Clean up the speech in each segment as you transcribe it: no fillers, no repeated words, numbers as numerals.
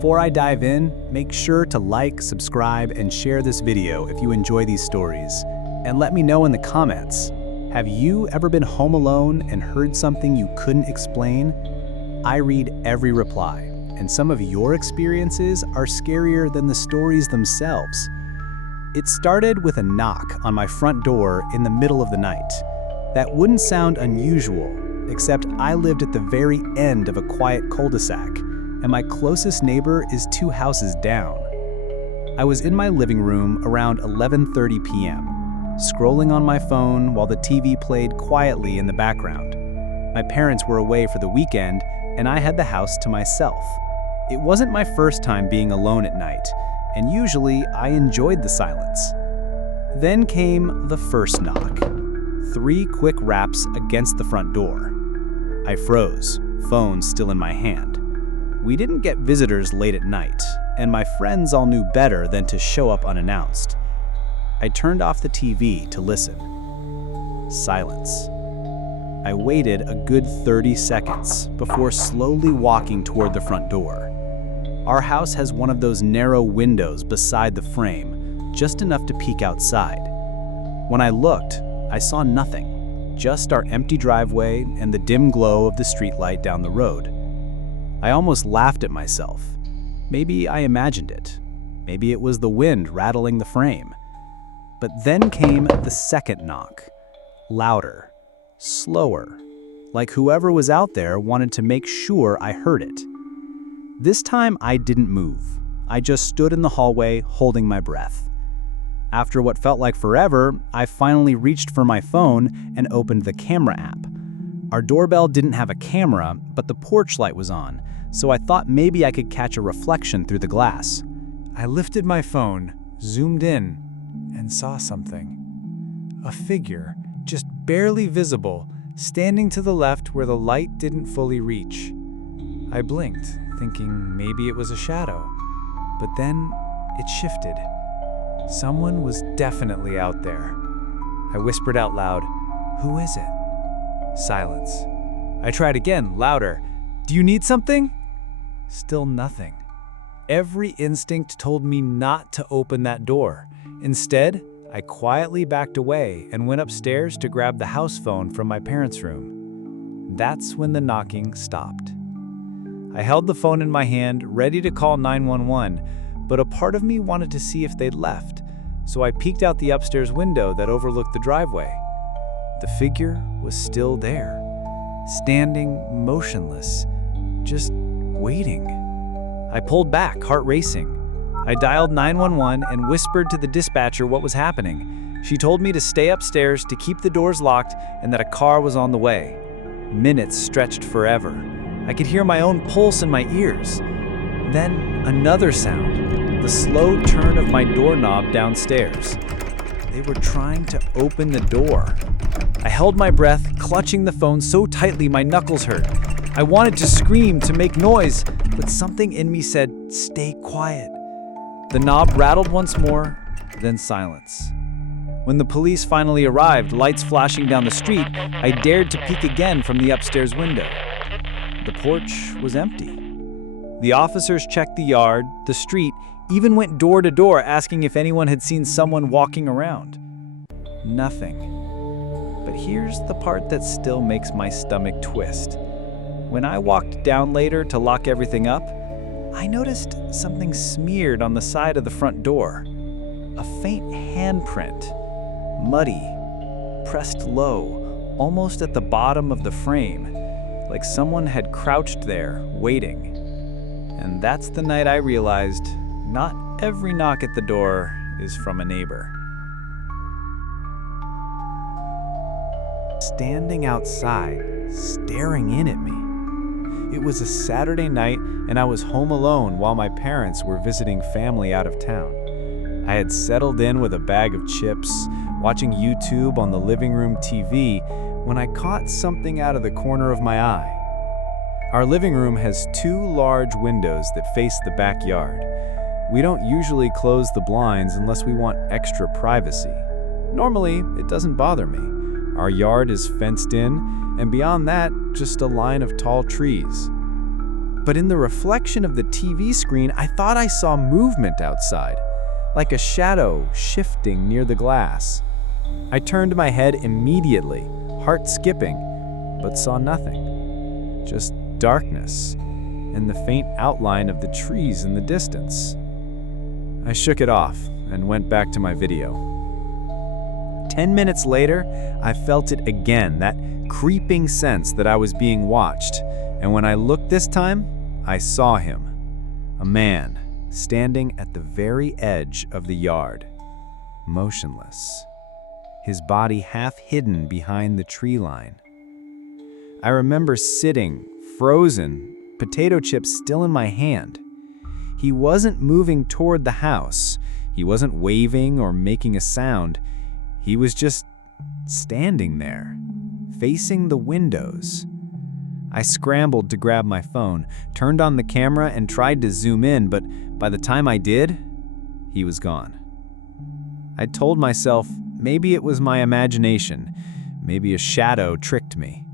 Before I dive in, make sure to like, subscribe, and share this video if you enjoy these stories. And let me know in the comments, have you ever been home alone and heard something you couldn't explain? I read every reply, and some of your experiences are scarier than the stories themselves. It started with a knock on my front door in the middle of the night. That wouldn't sound unusual, except I lived at the very end of a quiet cul-de-sac, and my closest neighbor is 2 houses down. I was in my living room around 11:30 p.m., scrolling on my phone while the TV played quietly in the background. My parents were away for the weekend, and I had the house to myself. It wasn't my first time being alone at night, and usually I enjoyed the silence. Then came the first knock. 3 quick raps against the front door. I froze, phone still in my hand. We didn't get visitors late at night, and my friends all knew better than to show up unannounced. I turned off the TV to listen. Silence. I waited a good 30 seconds before slowly walking toward the front door. Our house has one of those narrow windows beside the frame, just enough to peek outside. When I looked, I saw nothing, just our empty driveway and the dim glow of the streetlight down the road. I almost laughed at myself. Maybe I imagined it. Maybe it was the wind rattling the frame. But then came the second knock. Louder, slower, like whoever was out there wanted to make sure I heard it. This time I didn't move. I just stood in the hallway holding my breath. After what felt like forever, I finally reached for my phone and opened the camera app. Our doorbell didn't have a camera, but the porch light was on, so I thought maybe I could catch a reflection through the glass. I lifted my phone, zoomed in, and saw something. A figure, just barely visible, standing to the left where the light didn't fully reach. I blinked, thinking maybe it was a shadow, but then it shifted. Someone was definitely out there. I whispered out loud, "Who is it?" Silence. I tried again, louder. "Do you need something?" Still nothing. Every instinct told me not to open that door. Instead, I quietly backed away and went upstairs to grab the house phone from my parents' room. That's when the knocking stopped. I held the phone in my hand, ready to call 911, but a part of me wanted to see if they'd left, so I peeked out the upstairs window that overlooked the driveway. The figure was still there, standing motionless, just waiting. I pulled back, heart racing. I dialed 911 and whispered to the dispatcher what was happening. She told me to stay upstairs, to keep the doors locked, and that a car was on the way. Minutes stretched forever. I could hear my own pulse in my ears. Then another sound, the slow turn of my doorknob downstairs. They were trying to open the door. I held my breath, clutching the phone so tightly my knuckles hurt. I wanted to scream, to make noise, but something in me said, "Stay quiet." The knob rattled once more, then silence. When the police finally arrived, lights flashing down the street, I dared to peek again from the upstairs window. The porch was empty. The officers checked the yard, the street, even went door to door asking if anyone had seen someone walking around. Nothing. But here's the part that still makes my stomach twist. When I walked down later to lock everything up, I noticed something smeared on the side of the front door. A faint handprint, muddy, pressed low, almost at the bottom of the frame, like someone had crouched there, waiting. And that's the night I realized not every knock at the door is from a neighbor. Standing outside, staring in at me. It was a Saturday night, and I was home alone while my parents were visiting family out of town. I had settled in with a bag of chips, watching YouTube on the living room TV, when I caught something out of the corner of my eye. Our living room has 2 large windows that face the backyard. We don't usually close the blinds unless we want extra privacy. Normally, it doesn't bother me. Our yard is fenced in, and beyond that, just a line of tall trees. But in the reflection of the TV screen, I thought I saw movement outside, like a shadow shifting near the glass. I turned my head immediately, heart skipping, but saw nothing. Just darkness and the faint outline of the trees in the distance. I shook it off and went back to my video. 10 minutes later, I felt it again, that creeping sense that I was being watched. And when I looked this time, I saw him. A man standing at the very edge of the yard, motionless, his body half hidden behind the tree line. I remember sitting, frozen, potato chips still in my hand. He wasn't moving toward the house. He wasn't waving or making a sound. He was just standing there, facing the windows. I scrambled to grab my phone, turned on the camera and tried to zoom in, but by the time I did, he was gone. I told myself maybe it was my imagination, maybe a shadow tricked me.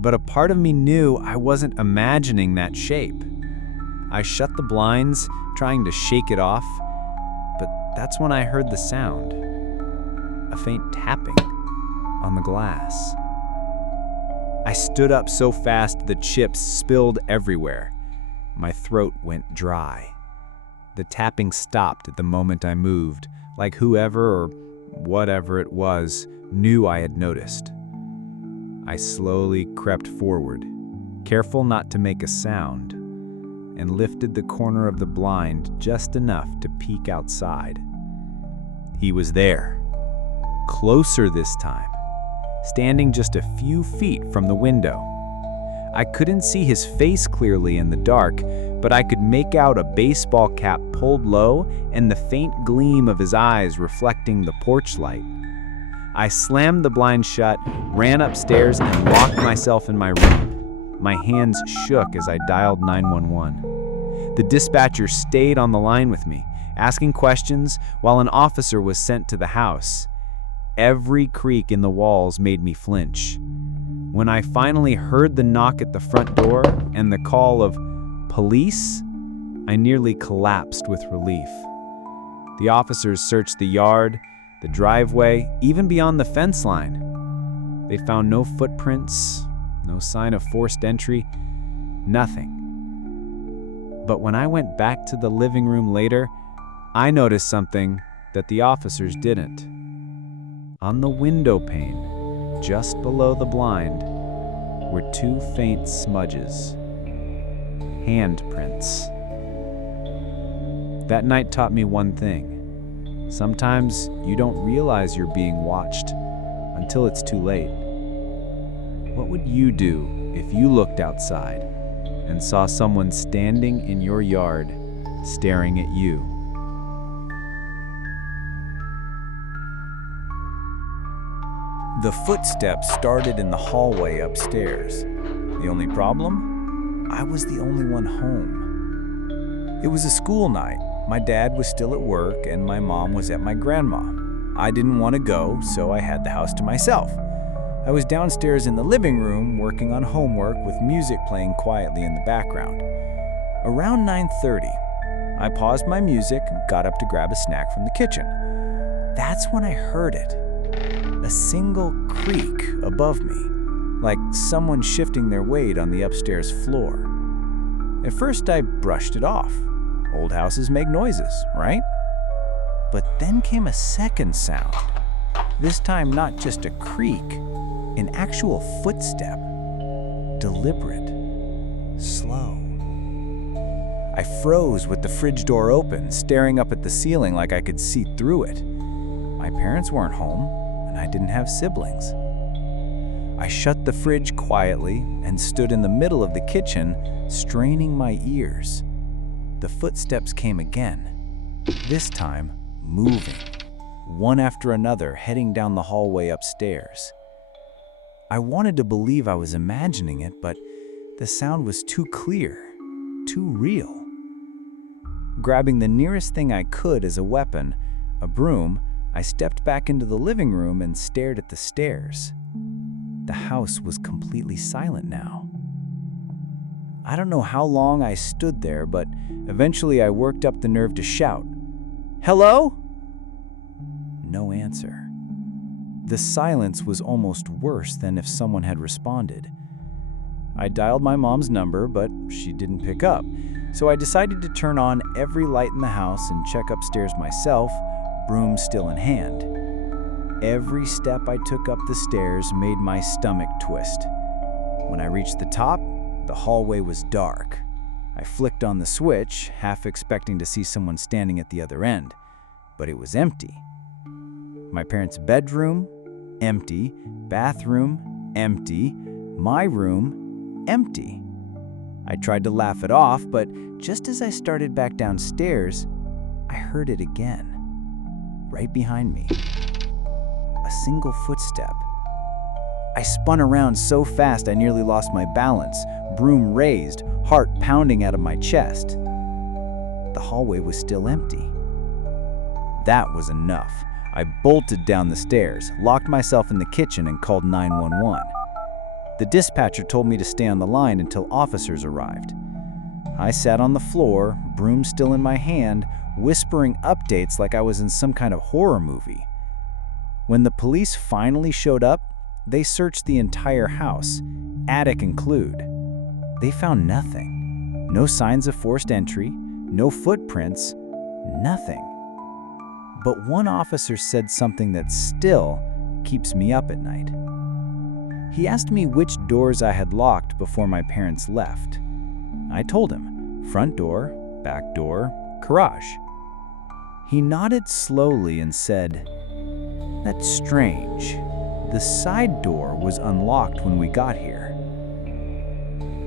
But a part of me knew I wasn't imagining that shape. I shut the blinds, trying to shake it off, but that's when I heard the sound. A faint tapping on the glass. I stood up so fast the chips spilled everywhere. My throat went dry. The tapping stopped at the moment I moved, like whoever or whatever it was knew I had noticed. I slowly crept forward, careful not to make a sound, and lifted the corner of the blind just enough to peek outside. He was there, closer this time, standing just a few feet from the window. I couldn't see his face clearly in the dark, but I could make out a baseball cap pulled low and the faint gleam of his eyes reflecting the porch light. I slammed the blind shut, ran upstairs, and locked myself in my room. My hands shook as I dialed 911. The dispatcher stayed on the line with me, asking questions while an officer was sent to the house. Every creak in the walls made me flinch. When I finally heard the knock at the front door and the call of police, I nearly collapsed with relief. The officers searched the yard, the driveway, even beyond the fence line. They found no footprints, no sign of forced entry, nothing. But when I went back to the living room later, I noticed something that the officers didn't. On the window pane, just below the blind, were two faint smudges. Handprints. That night taught me one thing. Sometimes you don't realize you're being watched until it's too late. What would you do if you looked outside and saw someone standing in your yard staring at you? The footsteps started in the hallway upstairs. The only problem? I was the only one home. It was a school night. My dad was still at work and my mom was at my grandma. I didn't want to go, so I had the house to myself. I was downstairs in the living room working on homework with music playing quietly in the background. Around 9:30, I paused my music and got up to grab a snack from the kitchen. That's when I heard it. A single creak above me, like someone shifting their weight on the upstairs floor. At first I brushed it off. Old houses make noises, right? But then came a second sound. This time not just a creak, an actual footstep. Deliberate, slow. I froze with the fridge door open, staring up at the ceiling like I could see through it. My parents weren't home, and I didn't have siblings. I shut the fridge quietly and stood in the middle of the kitchen, straining my ears. The footsteps came again, this time moving, one after another, heading down the hallway upstairs. I wanted to believe I was imagining it, but the sound was too clear, too real. Grabbing the nearest thing I could as a weapon, a broom, I stepped back into the living room and stared at the stairs. The house was completely silent now. I don't know how long I stood there, but eventually I worked up the nerve to shout, "Hello?" No answer. The silence was almost worse than if someone had responded. I dialed my mom's number, but she didn't pick up, so I decided to turn on every light in the house and check upstairs myself, broom still in hand. Every step I took up the stairs made my stomach twist. When I reached the top, the hallway was dark. I flicked on the switch, half expecting to see someone standing at the other end, but it was empty. My parents' bedroom, empty. Bathroom, empty. My room, empty. I tried to laugh it off, but just as I started back downstairs, I heard it again, right behind me. A single footstep. I spun around so fast I nearly lost my balance, broom raised, heart pounding out of my chest. The hallway was still empty. That was enough. I bolted down the stairs, locked myself in the kitchen, and called 911. The dispatcher told me to stay on the line until officers arrived. I sat on the floor, broom still in my hand, whispering updates like I was in some kind of horror movie. When the police finally showed up, they searched the entire house, attic included. They found nothing. No signs of forced entry, no footprints, nothing. But one officer said something that still keeps me up at night. He asked me which doors I had locked before my parents left. I told him, front door, back door, garage. He nodded slowly and said, "That's strange. The side door was unlocked when we got here.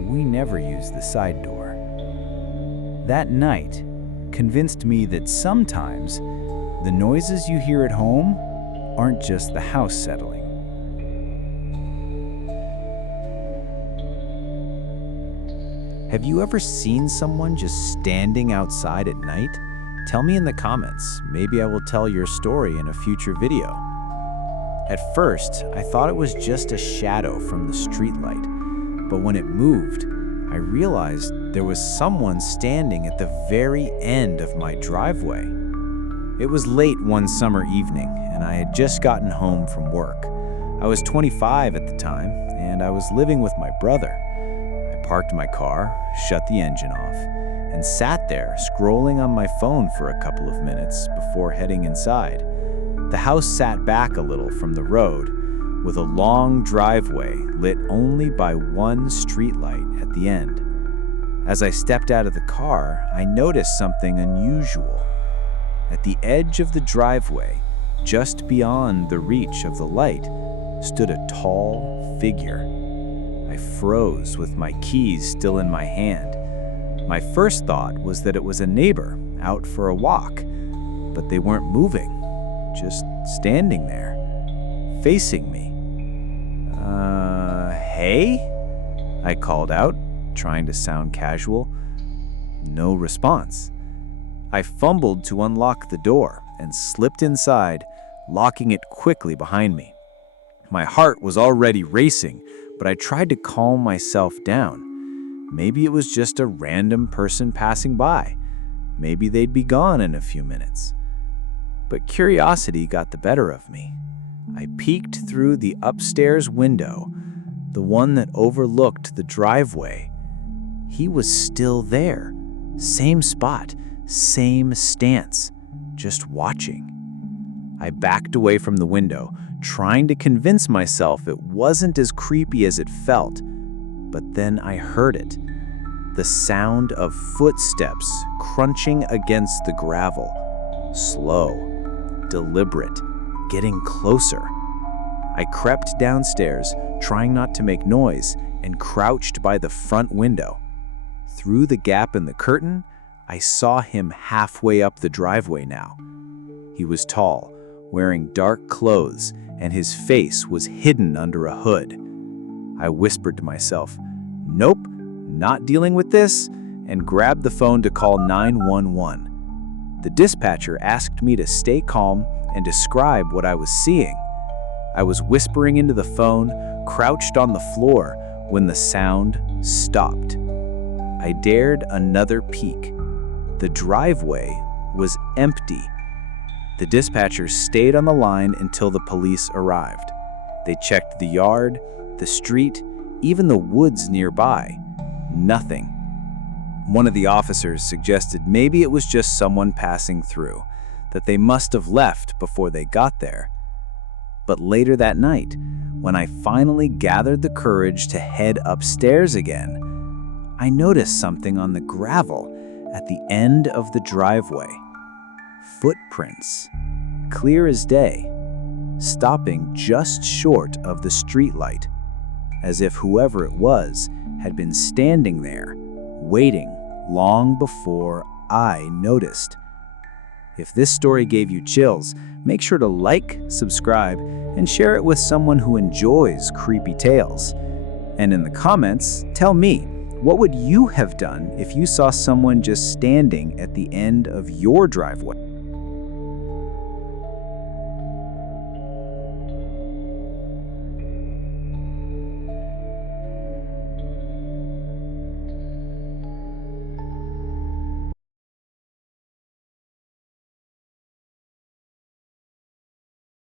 We never used the side door." That night convinced me that sometimes the noises you hear at home aren't just the house settling. Have you ever seen someone just standing outside at night? Tell me in the comments. Maybe I will tell your story in a future video. At first, I thought it was just a shadow from the streetlight, but when it moved, I realized there was someone standing at the very end of my driveway. It was late one summer evening, and I had just gotten home from work. I was 25 at the time, and I was living with my brother. I parked my car, shut the engine off, and sat there scrolling on my phone for a couple of minutes before heading inside. The house sat back a little from the road, with a long driveway lit only by one streetlight at the end. As I stepped out of the car, I noticed something unusual. At the edge of the driveway, just beyond the reach of the light, stood a tall figure. I froze with my keys still in my hand. My first thought was that it was a neighbor out for a walk, but they weren't moving, just standing there, facing me. Hey? I called out, trying to sound casual. No response. I fumbled to unlock the door and slipped inside, locking it quickly behind me. My heart was already racing, but I tried to calm myself down. Maybe it was just a random person passing by. Maybe they'd be gone in a few minutes. But curiosity got the better of me. I peeked through the upstairs window, the one that overlooked the driveway. He was still there, same spot, same stance, just watching. I backed away from the window, trying to convince myself it wasn't as creepy as it felt. But then I heard it. The sound of footsteps crunching against the gravel. Slow, deliberate, getting closer. I crept downstairs, trying not to make noise, and crouched by the front window. Through the gap in the curtain, I saw him halfway up the driveway now. He was tall, wearing dark clothes, and his face was hidden under a hood. I whispered to myself, "Nope, not dealing with this," and grabbed the phone to call 911. The dispatcher asked me to stay calm and describe what I was seeing. I was whispering into the phone, crouched on the floor, when the sound stopped. I dared another peek. The driveway was empty. The dispatcher stayed on the line until the police arrived. They checked the yard, the street, even the woods nearby. Nothing. One of the officers suggested maybe it was just someone passing through, that they must have left before they got there. But later that night, when I finally gathered the courage to head upstairs again, I noticed something on the gravel at the end of the driveway. Footprints, clear as day, stopping just short of the streetlight, as if whoever it was had been standing there, waiting long before I noticed. If this story gave you chills, make sure to like, subscribe, and share it with someone who enjoys creepy tales. And in the comments, tell me, what would you have done if you saw someone just standing at the end of your driveway?